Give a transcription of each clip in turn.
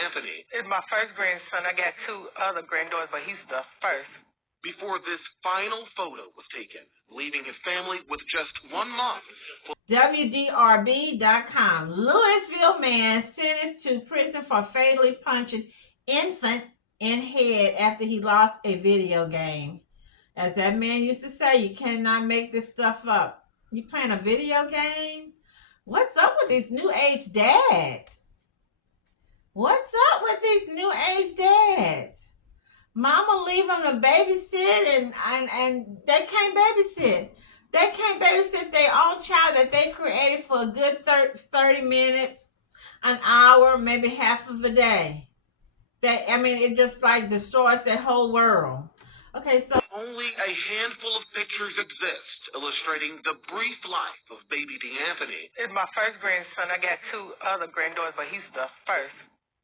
D'Anthony. It's my first grandson. I got two other granddaughters, but he's the first. Before this final photo was taken, leaving his family with just 1 month. WDRB.com. Louisville man sentenced to prison for fatally punching infant in head after he lost a video game. As that man used to say, you cannot make this stuff up. You playing a video game? What's up with these new age dads? What's up with these new age dads? Mama leave them to babysit and they can't babysit. They can't babysit their own child that they created for a good 30 minutes, an hour, maybe half of a day. It just like destroys their whole world. Okay, so only a handful of pictures exist illustrating the brief life of baby D'Anthony. It's my first grandson. I got two other granddaughters, but he's the first.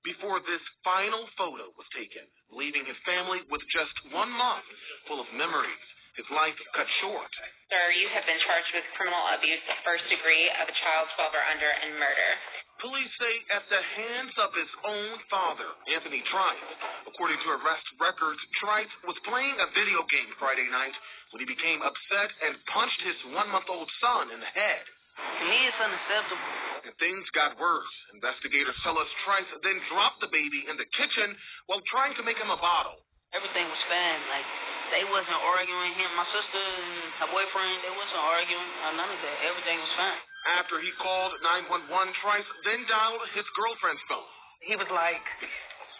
Before this final photo was taken, leaving his family with just 1 month full of memories, his life cut short. Sir, you have been charged with criminal abuse of first degree of a child 12 or under and murder. Police say at the hands of his own father, Anthony Trice. According to arrest records, Trice was playing a video game Friday night when he became upset and punched his 1-month-old son in the head. To me, it's unacceptable. And things got worse. Investigators tell us Trice then dropped the baby in the kitchen while trying to make him a bottle. Everything was fine. Like, they wasn't arguing. Him, my sister, and her boyfriend, they wasn't arguing or none of that. Everything was fine. After he called 911, Trice then dialed his girlfriend's phone. He was like,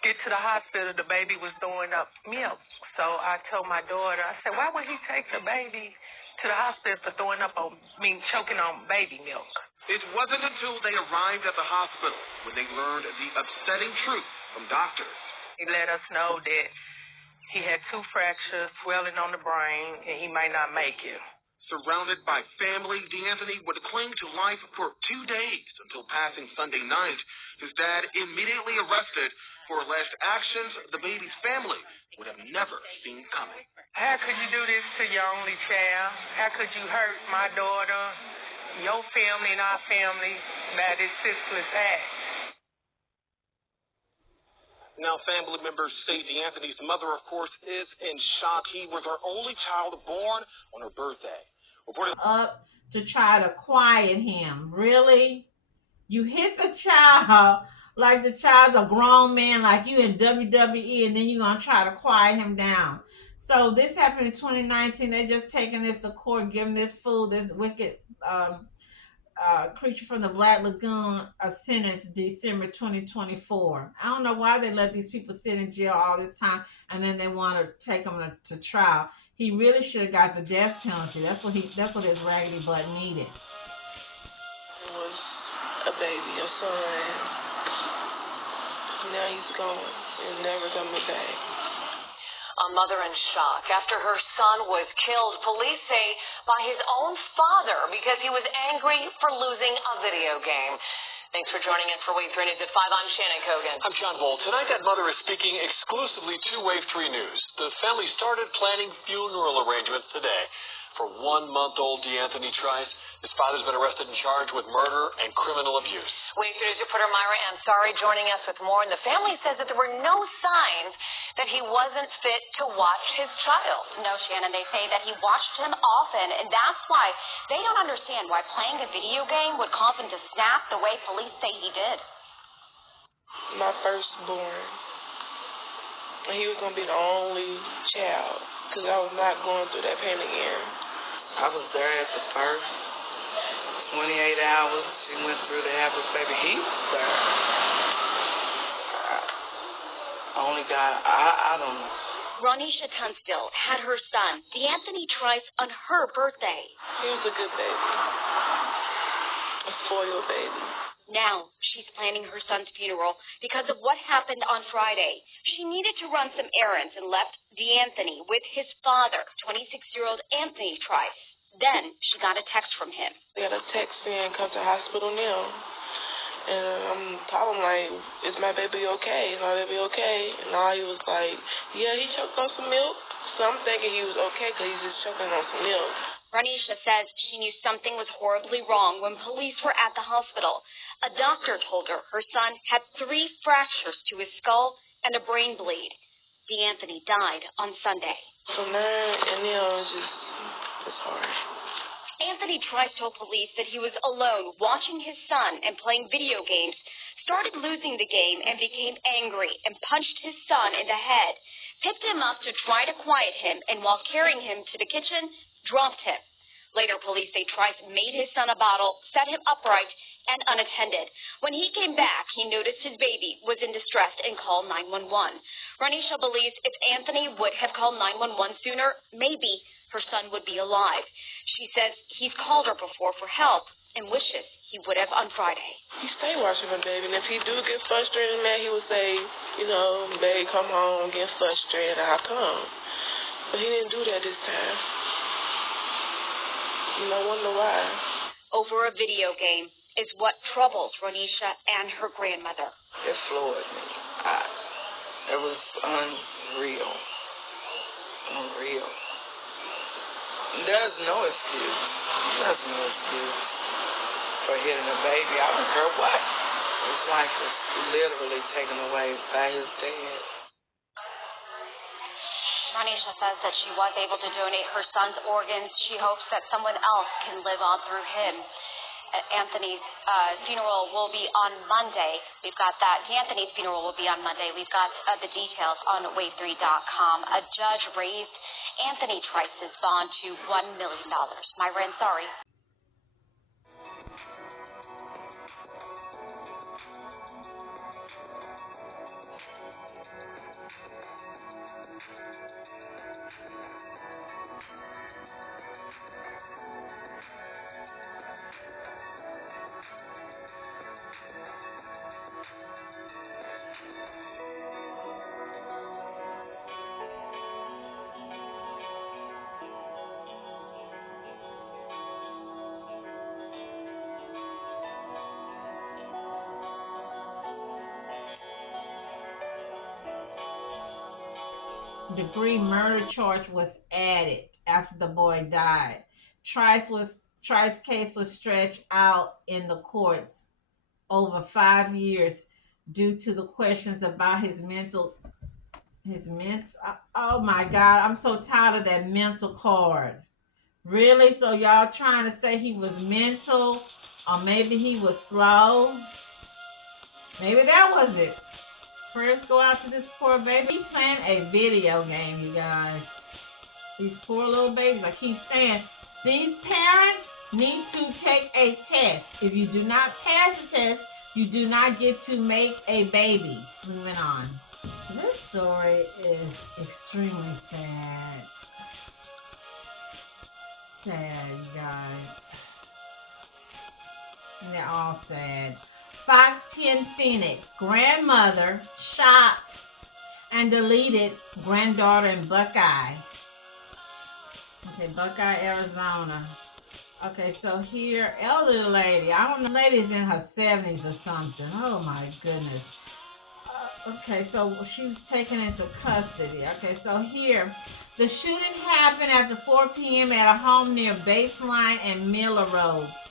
get to the hospital. The baby was throwing up milk. So I told my daughter, I said, why would he take the baby to the hospital for choking on baby milk? It wasn't until they arrived at the hospital when they learned the upsetting truth from doctors. He let us know that he had 2 fractures, swelling on the brain, and he might not make it. Surrounded by family, D'Anthony would cling to life for 2 days until passing Sunday night. His dad immediately arrested for alleged actions the baby's family would have never seen coming. How could you do this to your only child? How could you hurt my daughter, your family, and our family by this senseless act? Now, family members say D'Anthony's mother, of course, is in shock. He was her only child born on her birthday. Up to try to quiet him. Really? You hit the child like the child's a grown man like you in WWE, and then you're going to try to quiet him down. So this happened in 2019. They just taking this to court, giving this fool, this wicked creature from the Black Lagoon, a sentence December 2024. I don't know why they let these people sit in jail all this time and then they want to take them to trial. He really should have got the death penalty. That's what his raggedy butt needed. It was a baby, a son. Now he's gone and never coming back. A mother in shock after her son was killed, police say, by his own father because he was angry for losing a video game. Thanks for joining us for Wave 3 News at 5. I'm Shannon Kogan. I'm John Bolt. Tonight, that mother is speaking exclusively to Wave 3 News. The family started planning funeral arrangements today for 1-month-old D'Anthony Trice. His father's been arrested and charged with murder and criminal abuse. Wave 3 News reporter Myra Ansari joining us with more. And the family says that there were no signs that he wasn't fit to watch his child. No, Shannon, they say that he watched him often, and that's why they don't understand why playing a video game would cause him to snap the way police say he did. My firstborn. And he was going to be the only child because I was not going through that pain again. I was there at the first 28 hours. She went through the habits, baby. He was there. Only God, I don't know. Ronisha Tunstill had her son, D'Anthony Trice, on her birthday. He was a good baby. A spoiled baby. Now she's planning her son's funeral because of what happened on Friday. She needed to run some errands and left D'Anthony with his father, 26-year-old Anthony Trice. Then she got a text from him. I got a text saying, come to the hospital now. And I'm telling him, like, is my baby okay? Is my baby okay? And all he was like, yeah, he choked on some milk. So I'm thinking he was okay because he's just choking on some milk. Ronisha says she knew something was horribly wrong when police were at the hospital. A doctor told her her son had 3 fractures to his skull and a brain bleed. DeAnthony died on Sunday. So now, it's hard. Anthony Trice told police that he was alone watching his son and playing video games, started losing the game and became angry and punched his son in the head, picked him up to try to quiet him, and while carrying him to the kitchen, dropped him. Later, police say Trice made his son a bottle, set him upright, and unattended. When he came back, he noticed his baby was in distress and called 911. Ronisha believes if Anthony would have called 911 sooner, maybe her son would be alive. She says he's called her before for help and wishes he would have on Friday. He stay watching my baby, and if he do get frustrated, man, he would say, babe, come home, get frustrated, I'll come. But he didn't do that this time. I wonder why. Over a video game is what troubles Ronisha and her grandmother. It floored me. It was unreal. Unreal. There's no excuse. There's no excuse for hitting a baby. I don't care what. His life was literally taken away by his dad. Ronisha says that she was able to donate her son's organs. She hopes that someone else can live on through him. Anthony's funeral will be on Monday. We've got that. Anthony's funeral will be on Monday. We've got the details on wave3.com. A judge raised Anthony Trice's bond to $1 million. Myra Ansari. Degree murder charge was added after the boy died. Trice case was stretched out in the courts over 5 years due to the questions about his mental. Oh my God, I'm so tired of that mental card. Really? So y'all trying to say he was mental, or maybe he was slow? Maybe that was it. Prayers go out to this poor baby. He playing a video game, you guys. These poor little babies. I keep saying, these parents need to take a test. If you do not pass the test, you do not get to make a baby. Moving on. This story is extremely sad. Sad, you guys. And they're all sad. Fox 10 Phoenix, grandmother shot and deleted granddaughter in Buckeye. Okay, Buckeye, Arizona. Okay, so here, elderly lady. I don't know, lady's in her 70s or something. Oh my goodness. Okay, so she was taken into custody. Okay, so here, the shooting happened after 4 p.m. at a home near Baseline and Miller Roads.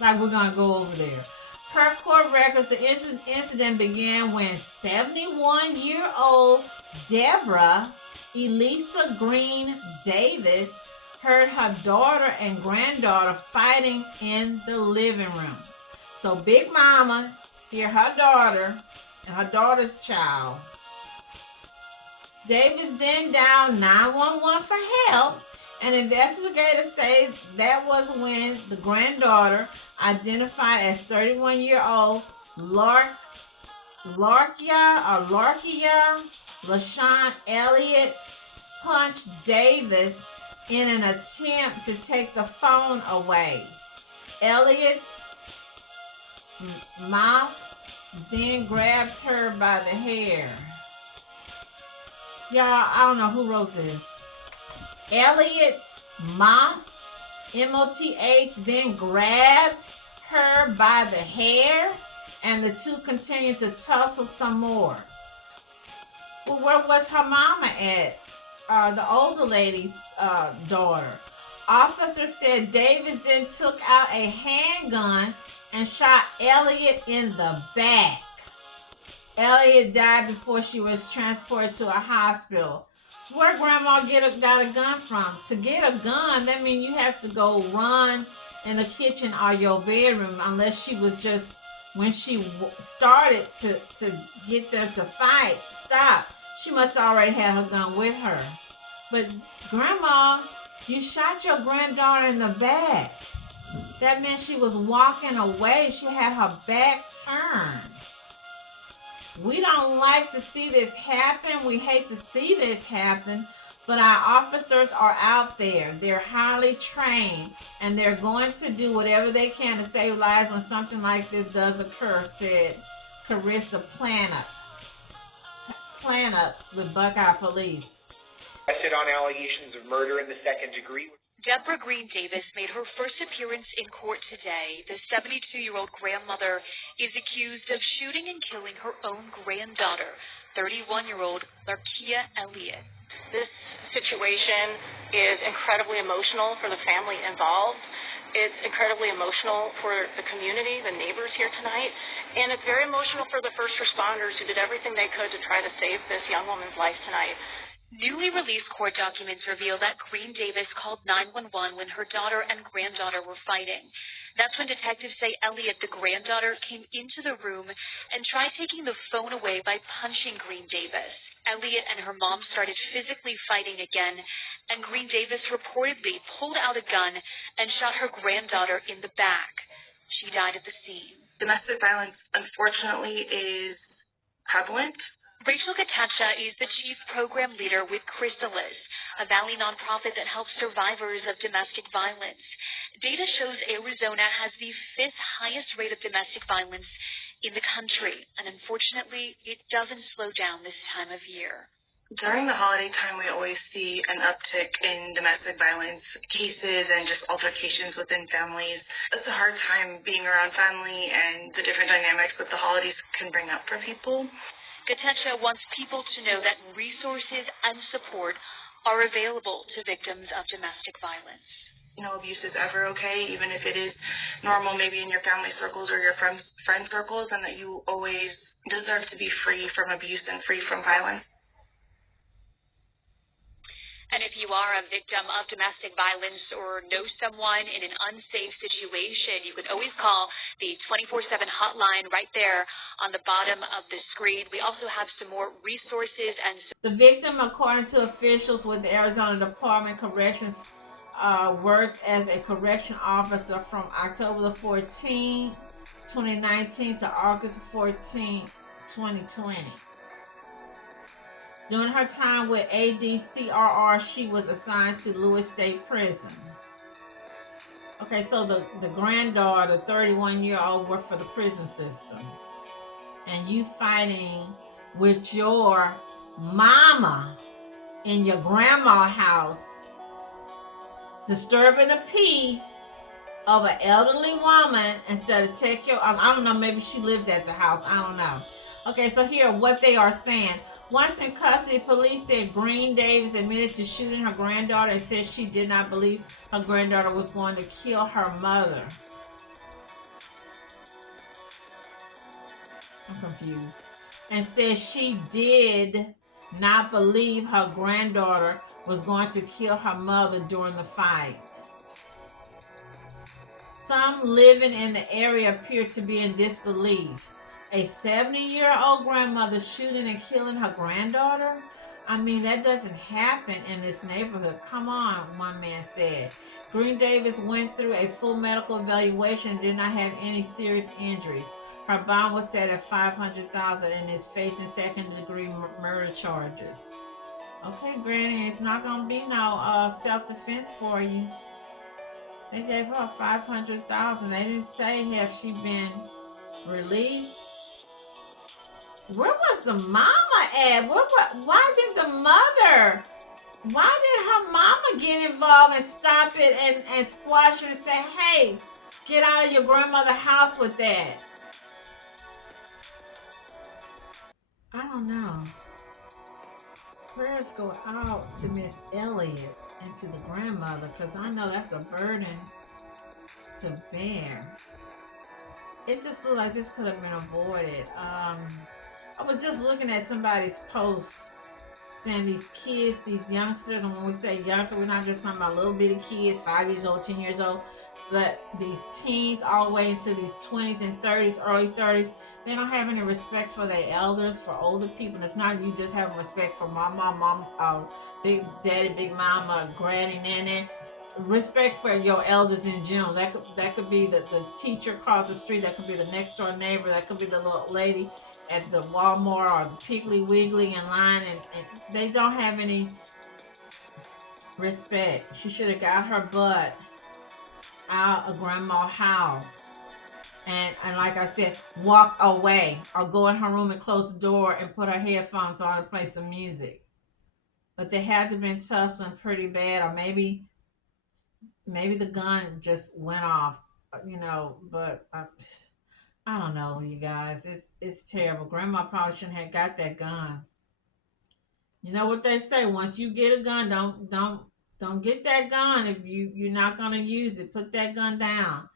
Like, we're going to go over there. Per court records, the incident began when 71-year-old Debra Elisa Green Davis heard her daughter and granddaughter fighting in the living room. So Big Mama hear her daughter and her daughter's child. Davis then dialed 911 for help, and investigators say that was when the granddaughter, identified as 31-year-old Larkeya Elliott, punched Davis in an attempt to take the phone away. Elliott's mouth then grabbed her by the hair. Y'all, I don't know who wrote this. Elliott's mouth, M-O-T-H, then grabbed her by the hair, and the two continued to tussle some more. Well, where was her mama at? The older lady's daughter. Officers said Davis then took out a handgun and shot Elliott in the back. Elliott died before she was transported to a hospital. Where grandma got a gun from? To get a gun, that means you have to go run in the kitchen or your bedroom, unless she was just, when she started to get them to fight, stop. She must have already had her gun with her. But grandma, you shot your granddaughter in the back. That meant she was walking away. She had her back turned. We don't like to see this happen. We hate to see this happen. But our officers are out there. They're highly trained. And they're going to do whatever they can to save lives when something like this does occur, said Carissa Planup with Buckeye Police. Arrested on allegations of murder in the second degree. Debra Davis made her first appearance in court today. The 72-year-old grandmother is accused of shooting and killing her own granddaughter, 31-year-old Larkeya Elliott. This situation is incredibly emotional for the family involved. It's incredibly emotional for the community, the neighbors here tonight, and it's very emotional for the first responders who did everything they could to try to save this young woman's life tonight. Newly released court documents reveal that Davis called 911 when her daughter and granddaughter were fighting. That's when detectives say Elliott, the granddaughter, came into the room and tried taking the phone away by punching Davis. Elliott and her mom started physically fighting again, and Davis reportedly pulled out a gun and shot her granddaughter in the back. She died at the scene. Domestic violence, unfortunately, is prevalent. Rachel Gatacha is the chief program leader with Chrysalis, a Valley nonprofit that helps survivors of domestic violence. Data shows Arizona has the 5th highest rate of domestic violence in the country, and unfortunately, it doesn't slow down this time of year. During the holiday time, we always see an uptick in domestic violence cases and just altercations within families. It's a hard time being around family and the different dynamics that the holidays can bring up for people. Gatacha wants people to know that resources and support are available to victims of domestic violence. No abuse is ever okay, even if it is normal maybe in your family circles or your friend circles, and that you always deserve to be free from abuse and free from violence. And if you are a victim of domestic violence or know someone in an unsafe situation, you can always call the 24/7 hotline right there on the bottom of the screen. We also have some more resources and... The victim, according to officials with the Arizona Department of Corrections, worked as a correction officer from October the 14th, 2019 to August 14th, 2020. During her time with AZFamily, she was assigned to Louisville State Prison. Okay, so the granddaughter, 31-year-old, worked for the prison system. And you fighting with your mama in your grandma's house, disturbing the peace of an elderly woman instead of take your, I don't know, maybe she lived at the house, I don't know. Okay, so here what they are saying. Once in custody, police said Davis admitted to shooting her granddaughter and said she did not believe her granddaughter was going to kill her mother. I'm confused. And said she did not believe her granddaughter was going to kill her mother during the fight. Some living in the area appear to be in disbelief. A 70-year-old grandmother shooting and killing her granddaughter? I mean, that doesn't happen in this neighborhood. Come on, one man said. Davis went through a full medical evaluation and did not have any serious injuries. Her bond was set at $500,000 and is facing second-degree murder charges. Okay, Granny, it's not going to be no self-defense for you. They gave her $500,000. They didn't say have she been released. Where was the mama at? Why did her mama get involved and stop it and squash it and say, hey, get out of your grandmother's house with that? I don't know. Prayers go out to Miss Elliott and to the grandmother, because I know that's a burden to bear. It just looked like this could have been avoided. I was just looking at somebody's post saying these kids, these youngsters, and when we say youngster, we're not just talking about little bitty kids, 5 years old, 10 years old, but these teens all the way into these 20s and 30s, early 30s, they don't have any respect for their elders, for older people. It's not you just having respect for mom, big daddy, big mama, granny, nanny. Respect for your elders in general. That could be the teacher across the street. That could be the next door neighbor. That could be the little lady at the Walmart or the Piggly Wiggly in line, and they don't have any respect. She should have got her butt out of grandma's house and like I said, walk away or go in her room and close the door and put her headphones on and play some music. But they had to have been tussling pretty bad, or maybe the gun just went off, but I don't know, you guys. It's terrible. Grandma probably shouldn't have got that gun. You know what they say, once you get a gun, don't get that gun if you're not gonna use it. Put that gun down.